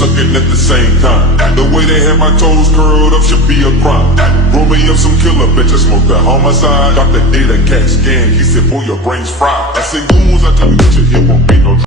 sucking at the same time. The way they had my toes curled up should be a crime. Roll me up some killer bitch, I smoke the homicide. Dr. Data CAT scan, he said boy your brain's fried. I say goons, I tell you that your hip won't be no